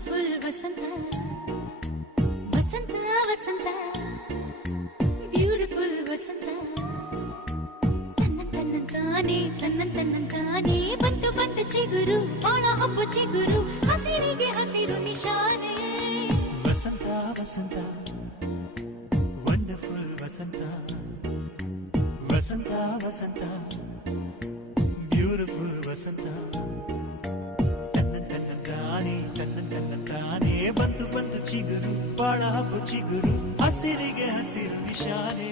beautiful ವಸಂತ ವಸಂತ ವಸಂತ beautiful ವಸಂತ ತನ್ನಂತಾನೆ ಬಂತು ಬಂತು ಚಿಗುರು ಬಾಳ ಹಬ್ಬ ಚಿಗುರು ಹಸಿರಿಗೆ ಹಸಿರು ನಿಶಾನೆ ವಸಂತ ವಸಂತ ವಂಡರ್ಫುಲ್ ವಸಂತ ವಸಂತ ವಸಂತ ಬ್ಯೂಟಿಫುಲ್ ವಸಂತ ತನ್ನಂತಾನೆ ಬಂತು ಬಂತು ಚಿಗುರು ಬಾಳ ಹಬ್ಬ ಚಿಗುರು ಹಸಿರಿಗೆ ಹಸಿರು ನಿಶಾನೆ